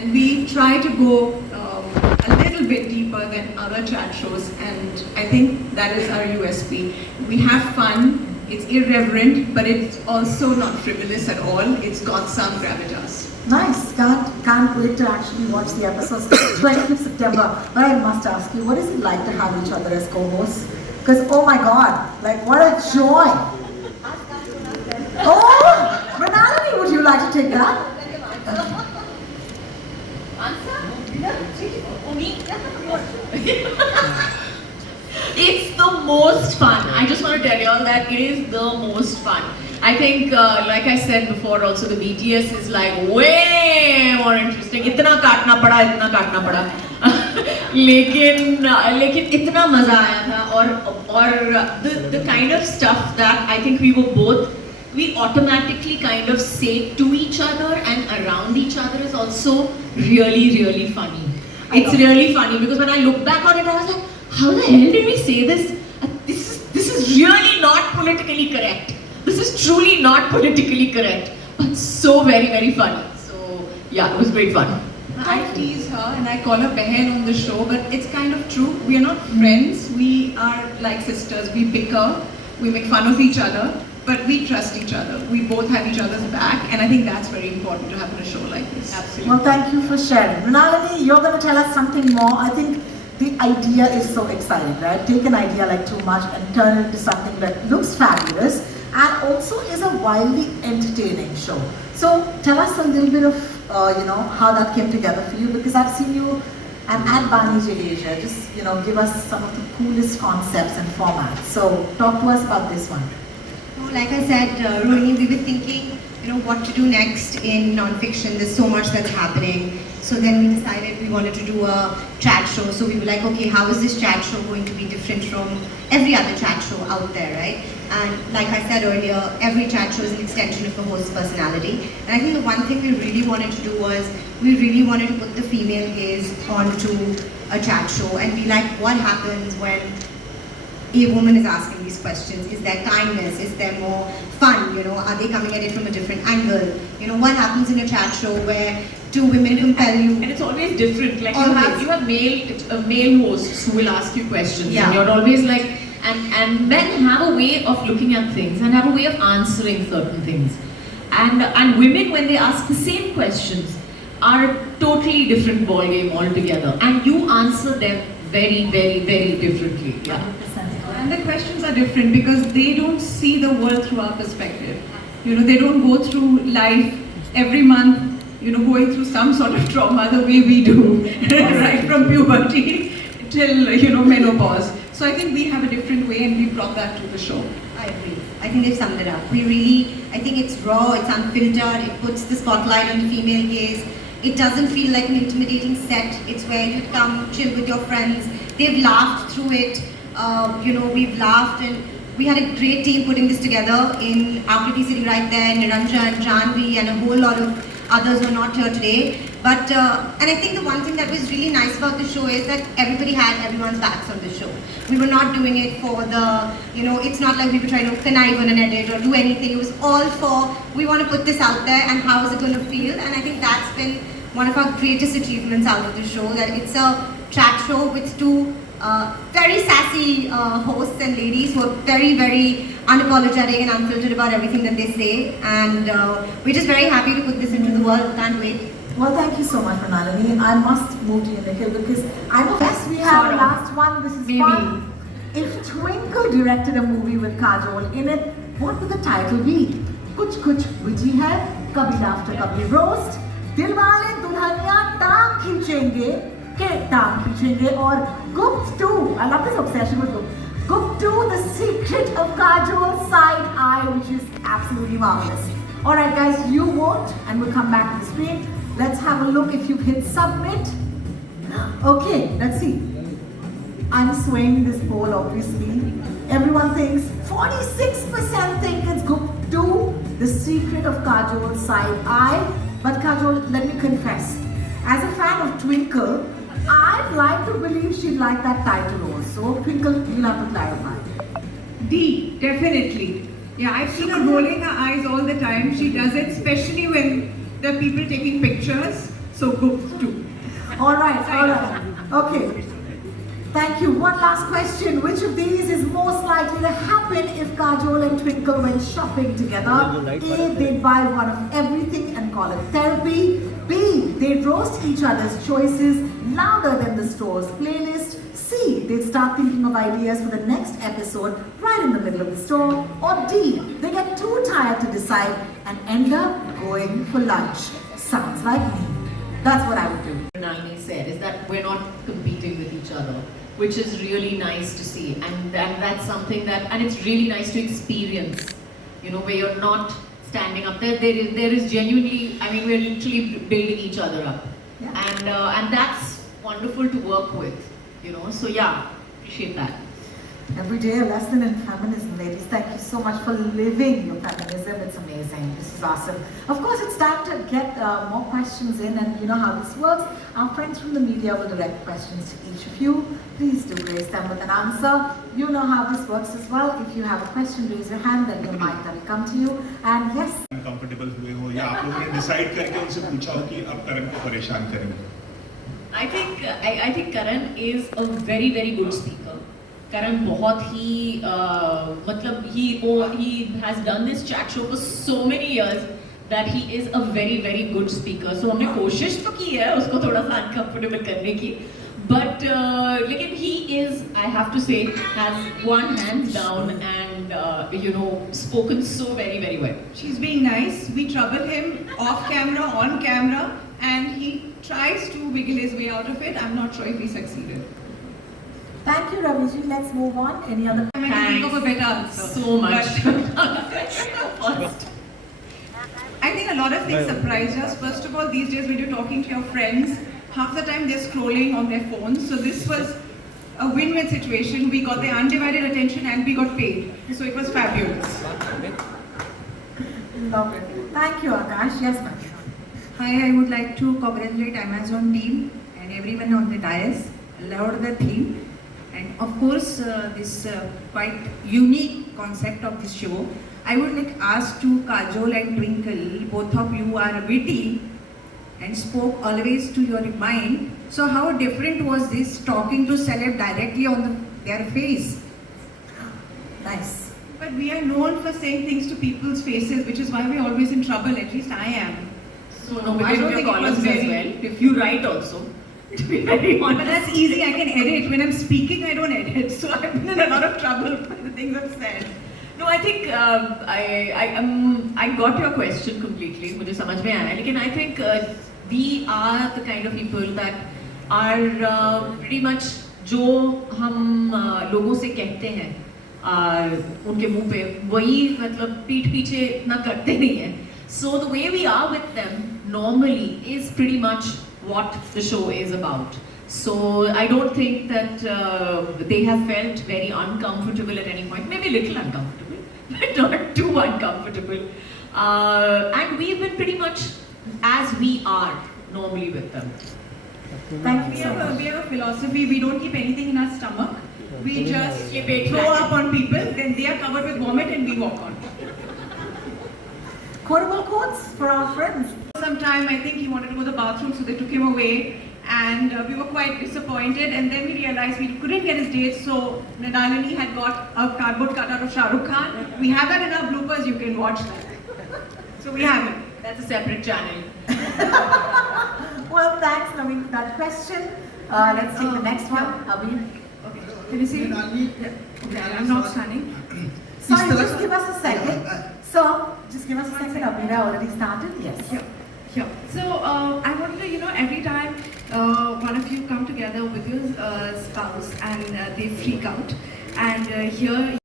and we try to go a little bit deeper than other chat shows, and I think that is our USP. We have fun, it's irreverent, but it's also not frivolous at all. It's got some gravitas. Nice. Can't wait to actually watch the episodes. 25th September. But I must ask you, what is it like to have each other as co-hosts? Because oh my God, like what a joy! Oh, Mrinalini, would you like to take that? It's the most fun. I just want to tell you all that it is the most fun. I think, like I said before, also the BTS is like way more interesting. इतना काटना पड़ा. लेकिन इतना मजा आया था और the kind of stuff that I think we automatically kind of say to each other and around each other is also really funny. It's really funny because when I look back on it, I was like, how the hell did we say this? This is really not politically correct. This is truly not politically correct, but so very funny. So yeah, it was great fun. I tease her and I call her Behen on the show, but it's kind of true. We are not friends. We are like sisters. We bicker, we make fun of each other, but we trust each other. We both have each other's back, and I think that's very important to have in a show like this. Absolutely. Well, thank you for sharing. Mrinalini, you're going to tell us something more. I think the idea is so exciting, right? Take an idea like Too Much and turn it into something that looks fabulous and also is a wildly entertaining show. So tell us a little bit of how that came together for you, because I've seen you and at Bani J Asia just give us some of the coolest concepts and formats. So talk to us about this one. Like I said, Rohini, we were thinking, what to do next in non-fiction. There's so much that's happening. So then we decided we wanted to do a chat show. So we were like, okay, how is this chat show going to be different from every other chat show out there, right? And like I said earlier, every chat show is an extension of the host's personality. And I think the one thing we really wanted to do was, we really wanted to put the female gaze onto a chat show and be like, what happens when a woman is asking these questions? Is there kindness? Is there more fun? Are they coming at it from a different angle? What happens in a chat show where two women compel you? And it's always different. Like Always. you have male hosts who will ask you questions, Yeah. and you're always like, and men have a way of looking at things and have a way of answering certain things, and women, when they ask the same questions, are a totally different ball game altogether, and you answer them very differently. Yeah. And the questions are different because they don't see the world through our perspective. They don't go through life every month, going through some sort of trauma the way we do, right from puberty till, menopause. So I think we have a different way and we brought that to the show. I agree. I think they've summed it up. I think it's raw, it's unfiltered, it puts the spotlight on the female gaze. It doesn't feel like an intimidating set. It's where you come chill with your friends. They've laughed through it. We've laughed, and we had a great team putting this together. In Akriti sitting right there, Niranjan, Janvi, and a whole lot of others who are not here today. But and I think the one thing that was really nice about the show is that everybody had everyone's backs on the show. We were not doing it for the, it's not like we were trying to connive on an edit or do anything. It was all for, we want to put this out there and how is it going to feel? And I think that's been one of our greatest achievements out of the show, that it's a chat show with two very sassy hosts and ladies who are very unapologetic and unfiltered about everything that they say, and we're just very happy to put this into the world. Can't wait. Well, thank you so much, Mrinalini. I must move to you, Nikhil, because I know yes, we have a last one. This is fun. If Twinkle directed a movie with Kajol in it, what would the title be? Kuch Kuch Viji Hai, Kabhi Laughter, Kabhi Roast, Dilwale Dulhaniya Taam Khichenge, Ke Taam Khichenge, or Gupt 2. I love this obsession with Gupt. Gupt 2, The Secret of Kajol's Side Eye, which is absolutely marvelous. Alright guys, you vote and we'll come back to the screen. Let's have a look if you've hit submit. Okay, let's see. I'm swaying this poll obviously. Everyone thinks, 46% think it's Gupt 2, The Secret of Kajol's Side Eye. But Kajol, let me confess, as a fan of Twinkle, I'd like to believe she'd like that title also. Twinkle, you'll have to clarify. D, definitely. Yeah, I've seen her rolling her eyes all the time. She does it, especially when there are people taking pictures. So good too. All right. Okay. Thank you. One last question. Which of these is most likely to happen if Kajol and Twinkle went shopping together? A, they'd buy one of everything and call it therapy. B, they'd roast each other's choices louder than the store's playlist. C, they'd start thinking of ideas for the next episode right in the middle of the store. Or D, they get too tired to decide and end up going for lunch. Sounds like me. That's what I would do. Nalini said is that we're not competing with each other, which is really nice to see, and that's something that, and it's really nice to experience, you know, where you're not standing up there. There is genuinely, I mean, we're literally building each other up, Yeah. and that's wonderful to work with, you know. So yeah, appreciate that. Every day a lesson in feminism, ladies. Thank you so much for living your feminism. It's amazing. This is awesome. Of course, it's time to get more questions in, and you know how this works. Our friends from the media will direct questions to each of you. Please do grace them with an answer. You know how this works as well. If you have a question, raise your hand, then your mic will come to you. And yes, uncomfortable हुए हो या आप लोगों ने decide करके उनसे पूछा हो कि अब करण को परेशान करेंगे? I think Karan is a very good speaker. Karan बहुत ही मतलब he has done this chat show for so many years that he is a very good speaker. So हमने कोशिश तो की है उसको थोड़ा सा uncomfortable करने की, but लेकिन he is, I have to say, has one hands down and you know, spoken so very well. She's being nice. We trouble him off camera, on camera, and he tries to wiggle his way out of it. I'm not sure if he succeeded. thank you, Raviji. Let's move on. Any other? I can think of a better answer. So much. But I think a lot of things surprised us. First of all, these days when you're talking to your friends, half the time they're scrolling on their phones. So this was a win-win situation. We got their undivided attention and we got paid. So it was fabulous. Love it. Thank you, Akash. Yes, ma'am. Hi, I would like to congratulate Amazon team and everyone on the dais. Loved the theme, and of course this quite unique concept of this show. I would like ask to Kajol and Twinkle, both of you are witty and spoke always to your mind. So how different was this talking to celeb directly on their face? Nice. But we are known for saying things to people's faces, which is why we're always in trouble. At least I am. So no, I because don't of your think it was columns as very well. different. You write also. To be very honest. But that's easy. I can edit. When I'm speaking, I don't edit. So I've been in a lot of trouble by the things I've said. No, I think I got your question completely. मुझे समझ में आया. लेकिन I think we are the kind of people that are pretty much जो हम लोगों से कहते हैं उनके मुंह पे वही मतलब पीठ पीछे इतना करते नहीं हैं. So the way we are with them normally is pretty much what the show is about. So I don't think that they have felt very uncomfortable at any point. Maybe a little uncomfortable, but not too uncomfortable. And we've been pretty much as we are normally with them. Thank We you so have, much. we have a philosophy. We don't keep anything in our stomach. We just Keep it throw flat. up on people. Then they are covered with vomit and we walk on. Quotable quotes for our friends. Sometime I think he wanted to go to the bathroom, so they took him away, and we were quite disappointed. And then we realized we couldn't get his date, so Nalini had got a cardboard cutout of Shah Rukh Khan. We have that in our bloopers. You can watch that. So we have it. That's a separate channel. Well, thanks, Naveen, for that question. Let's take the next one. Abhi. Okay. Can you see? Yeah. Okay, I'm not standing. Sorry, just give us a second. So, just give us a second. Abhira already started. Yes. Sure. So I wanted to, every time one of you come together with your spouse and they freak out, and here